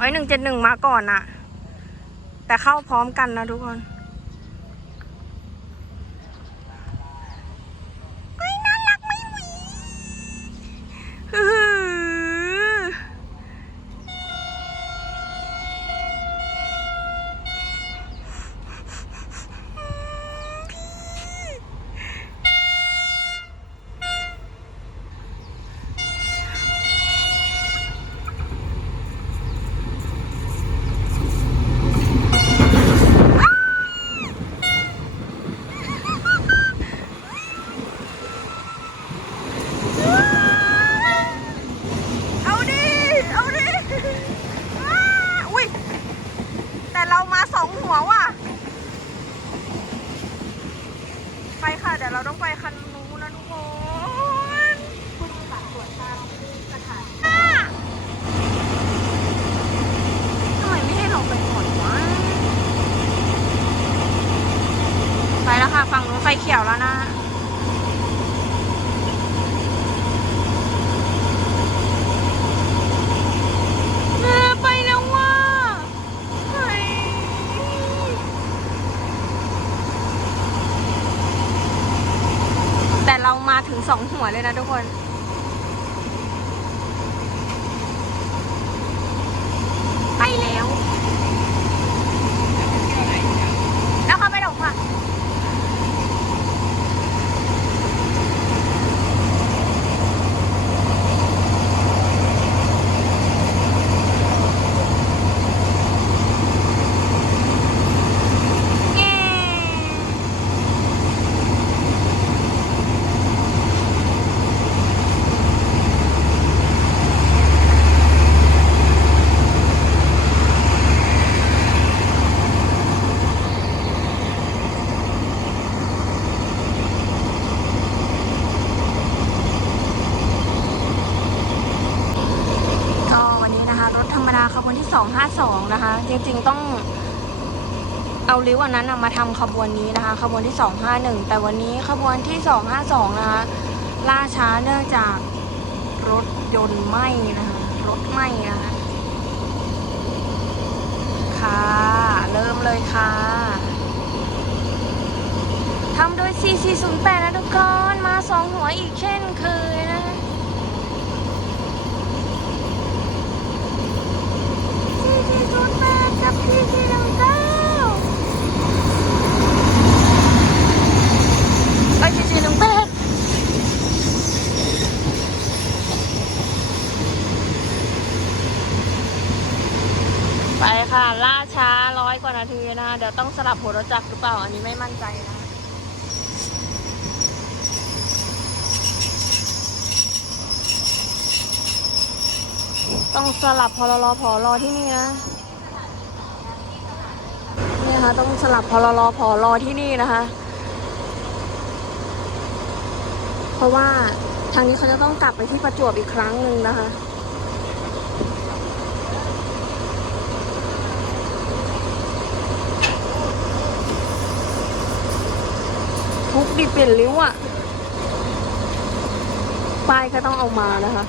ไว้หนึ่งเจ็ดหนึ่งมาก่อนอะแต่เข้าพร้อมกันนะทุกคนเฮ้ยน่ารักไหม่หวีฮือ เอาดิ เอาดิอ้าอุ้ย แต่เรามาสองหัวว่ะ ไปค่ะ เดี๋ยวเราต้องไปคันนู้นนะทุกคนคุณบัตรตรวจทางสถานทำไมไม่ให้เราไปก่อนวะ ไปแล้วค่ะ ฝั่งนู้ นไฟเขียวแล้วนะไปแล้วว่ะเฮ้ยแต่เรามาถึงสองหัวเลยนะทุกคนไปแล้วเขาไปหลงค่ะ เย้ก็วันนี้นะคะ รถธรรมดาขบวนที่ 252 นะคะ จริงๆต้องเอาริ้วอันนั้นมาทำขบวนนี้นะคะ ขบวนที่ 251 แต่วันนี้ขบวนที่ 252 นะคะล่าช้าเนื่องจากรถยนต์ไหม้นะคะ รถไหม้นะคะ ค่ะ เริ่มเลยค่ะทำโดย 4408 นะทุกคน มาสองหัวอีกเช่นเคยนะคะ 4408 กับ 4419 ไปจีจีหนึ่งแปดไปค่ะ ล่าช้าร้อยกว่านาทีนะคะเดี๋ยวต้องสลับหัวรถจักรหรือเปล่า อันนี้ไม่มั่นใจนะต้องสลับพลรอพอรอที่นี่นะ นะคะ ต้องสลับพลรอพอรอที่นี่นะคะ เพราะว่าทางนี้เขาจะต้องกลับไปที่ประจวบอีกครั้งหนึ่งนะคะทุกดิเปลี่ยนริ้วอะป้ายก็ต้องเอามานะคะ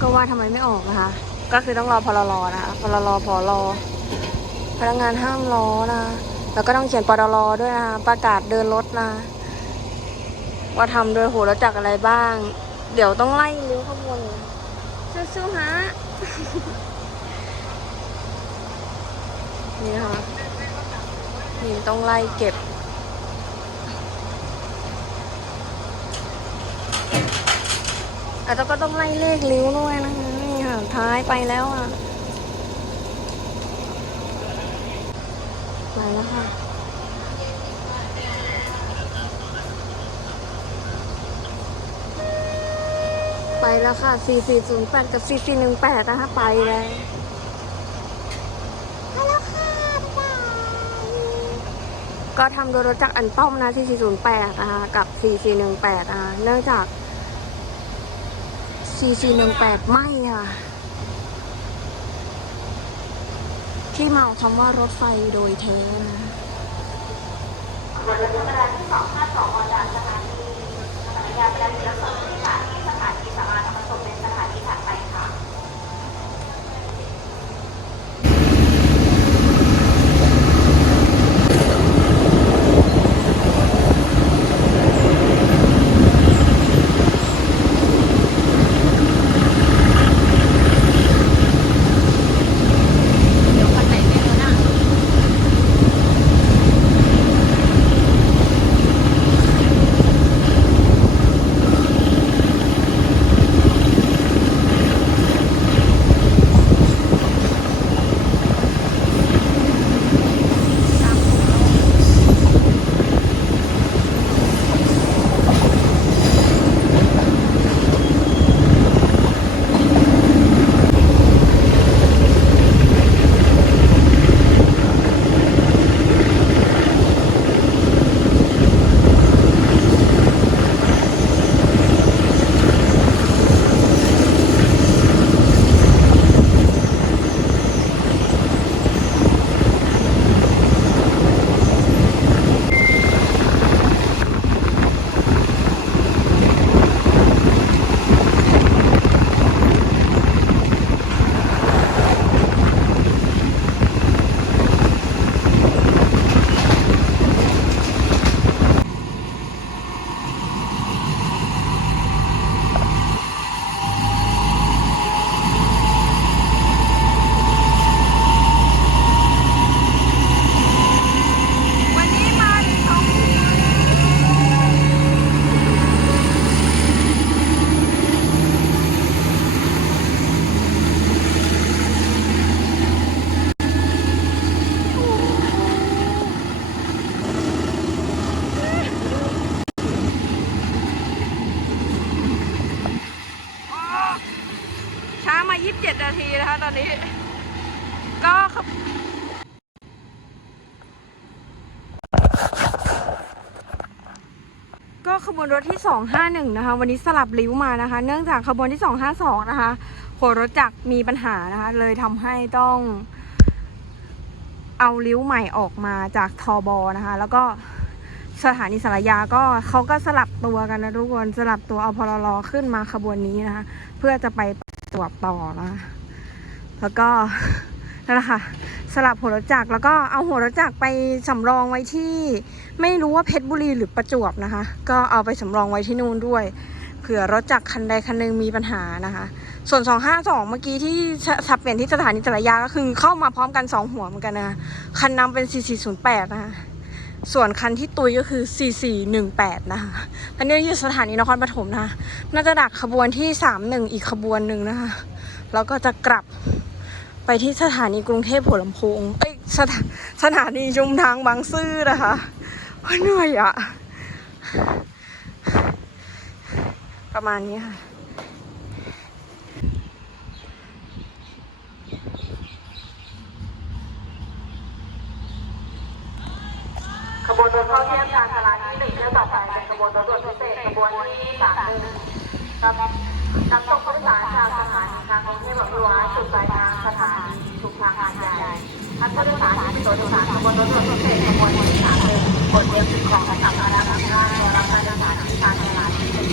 ก็ว่าทำไมไม่ออกนะคะ ก็คือต้องรอพลรนะคะพลรพอรอพนักงานห้ามล้อนะ แล้วก็ต้องเขียนปดรด้วยนะประกาศเดินรถนะว่าทำโดยหัวรถจักรอะไรบ้าง เดี๋ยวต้องไล่ริ้วขบวนสู้ๆฮะนี่ค่ะนี่ต้องไล่เก็บอาจจะก็ต้องไล่เลขริ้วด้วยนะคะ นี่ค่ะท้ายไปแล้วอะ มาแล้วค่ะ ไปแล้วค่ะ 4408 กับ 4418 นะคะ ไปแล้วแล้วค่ะบ๊ายบายก็ทำโดยรถจักรอันป้อมนะ4408นะคะกับ 4418นะคะเนื่องจาก 4418 ไม่ค่ะ ที่มาคำว่ารถไฟโดยแท้นะรถธรรมดาที่252ออกจากสถานีสถานียาไปแล้วเล้วส่งที่สถานี นาทีนะคะตอนนี้ ก็ขบก็ขบวนรถที่ 251 นะคะ วันนี้สลับริ้วมานะคะ เนื่องจากขบวนที่ 252 นะคะหัวรถจักรมีปัญหานะคะ เลยทำให้ต้องเอาริ้วใหม่ออกมาจากทอบอนะคะ แล้วก็สถานีสารยาก็เขาก็สลับตัวกันนะทุกคนสลับตัวเอาพลรขึ้นมาขบวนนี้นะคะ เพื่อจะไป ตรวจต่อนะแล้วก็นั่นแหละค่ะ สลับหัวรถจักรแล้วก็เอาหัวรถจักรไปสำรองไว้ที่ ไม่รู้ว่าเพชรบุรีหรือประจวบนะคะ ก็เอาไปสำรองไว้ที่นู่นด้วยเผื่อรถจักรคันใดคันหนึ่งมีปัญหานะคะ ส่วน 252 เมื่อกี้ที่สับเปลี่ยนที่สถานีจรยาก็คือเข้ามาพร้อมกัน 2 หัวเหมือนกันนะคะคันนำเป็น 4408 นะคะ ส่วนคันที่ตุยก็คือ 4418 นะคะอันนี้อยู่สถานีนครปฐมนะคะน่าจะดักขบวนที่ 31 อีกขบวนหนึ่งนะคะ แล้วก็จะกลับไปที่สถานีกรุงเทพหัวลำโพง เอ้ยสถาสถานีชุมทางบางซื่อนะคะเหนื่อยอะประมาณนี้ค่ะ ขบวนรถเข้าเทียบชานชาลาที่หนึ่งเที่ยวต่อไปเป็นขบวนรถด่วนพิเศษขบวนที่สามหนึ่งรับนำส่งผู้โดยสารจากสถานีกลางกรุงเทพอภิวัตรจุดปลายทางสถานีชุมทางหาดใหญ่ท่านผู้โดยสารที่เป็นตัวโดยสารขบวนรถด่วนพิเศษขบวนที่สามหนึ่งบทเรียนสิ่งของและสัมภาระของท่านรับการโดยสารที่ชานชาลาที่หนึ่ง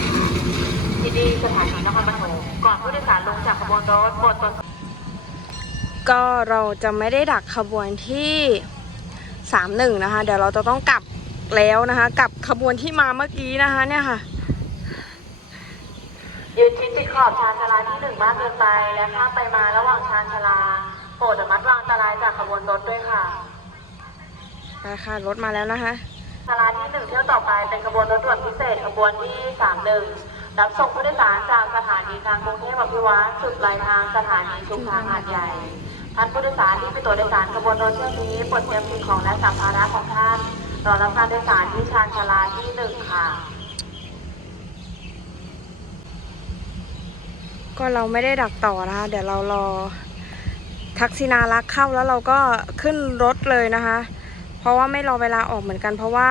ที่นี่สถานีนครปฐมก่อนผู้โดยสารลงจากขบวนรถบทตรวก็เราจะไม่ได้ดักขบวนที่สามหนึ่งนะคะ เดี๋ยวเราจะต้องกลับ แล้วนะคะกลับขบวนที่มาเมื่อกี้นะคะเนี่ยค่ะยืนชิดติดขอบชานชาลาที่หนึ่งมากเกินไปและข้ามไปมาระหว่างชานชาลาโปรดระมัดระวังอันตรายจากขบวนรถด้วยค่ะไปค่ะรถมาแล้วนะคะชาลาที่หนึ่งเที่ยวต่อไปเป็นขบวนรถด่วนพิเศษขบวนที่สามหนึ่งรับส่งผู้โดยสารจากสถานีกลางกรุงเทพอภิวัตรจุดปลายทางสถานีชุมทางหาดใหญ่ท่านผู้โดยสารที่เป็นตัวโดยสารขบวนรถเที่ยวนี้ปลดเตรียมสิ่งของและสัมภาระของท่าน รอรับการโดยสารที่ชานชาลาที่หนึ่งค่ะ ก็เราไม่ได้ดักต่อนะคะ เดี๋ยวเรารอทักษินารักเข้าแล้วเราก็ขึ้นรถเลยนะคะ เพราะว่าไม่รอเวลาออกเหมือนกัน เพราะว่า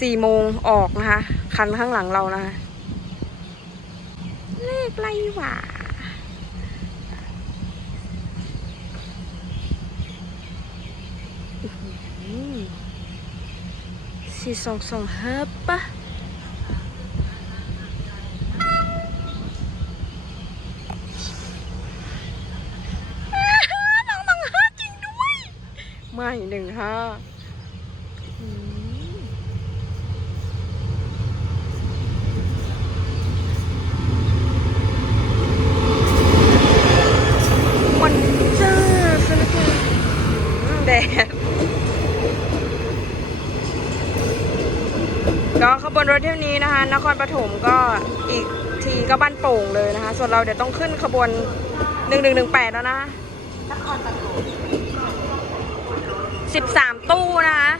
สี่โมงออกนะคะ คันข้างหลังเรานะคะ เลขไรหว่า สี่สองสองห้าปะน้องต้องห้าจริงด้วยไม่หนึ่งห้ามวันจ้าสนุกจังอืมแดด ก็ขบวนรถเที่ยวนี้นะคะ นครปฐมก็อีกทีก็บ้านโป่งเลยนะคะ ส่วนเราเดี๋ยวต้องขึ้นขบวน 1118 แล้วนะนครปฐม13 ตู้นะคะ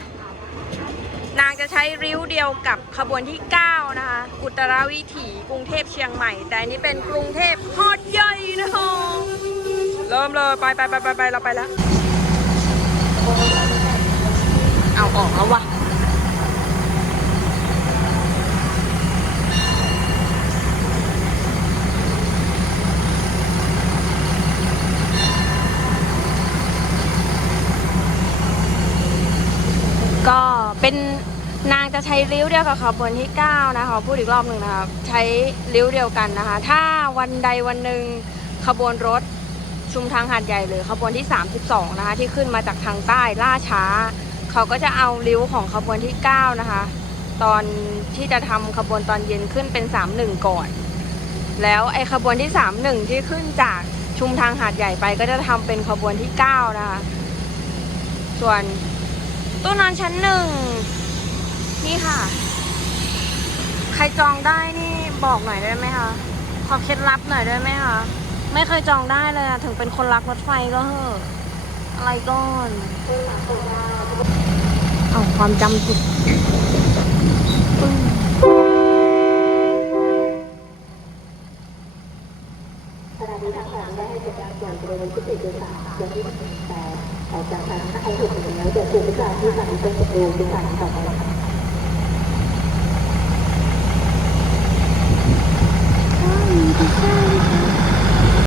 นางจะใช้ริ้วเดียวกับขบวนที่ 9 นะคะ อุตรวิถีกรุงเทพเชียงใหม่ แต่อันนี้เป็นกรุงเทพฮอดใหญ่นะคะเริ่มเลยไปไปไปไปไปเราไปแล้วเอาออกแล้ววะ ก็เป็นนางจะใช้ริ้วเดียวกับขบวนที่ 9 นะคะพูดอีกรอบหนึ่งนะคะใช้ริ้วเดียวกันนะคะ ถ้าวันใดวันหนึ่งขบวนรถชุมทางหาดใหญ่หรือขบวนที่ 32 นะคะ ที่ขึ้นมาจากทางใต้ล่าช้า เขาก็จะเอาริ้วของขบวนที่ 9 นะคะ ตอนที่จะทำขบวนตอนเย็นขึ้นเป็น 31 ก่อน แล้วไอ้ขบวนที่ 31 ที่ขึ้นจากชุมทางหาดใหญ่ไปก็จะทำเป็นขบวนที่ 9 นะคะ ส่วน ตู้นอนชั้นหนึ่ง นี่ค่ะ ใครจองได้นี่บอกหน่อยได้ไหมคะขอเคล็ดลับหน่อยได้ไหมคะไม่เคยจองได้เลยอะถึงเป็นคนรักรถไฟก็เหอะอะไรก่อนเอาความจำติดปึ้งสานีนครให้สัญญาณก่อนบริเวณที่ติดโดยสาร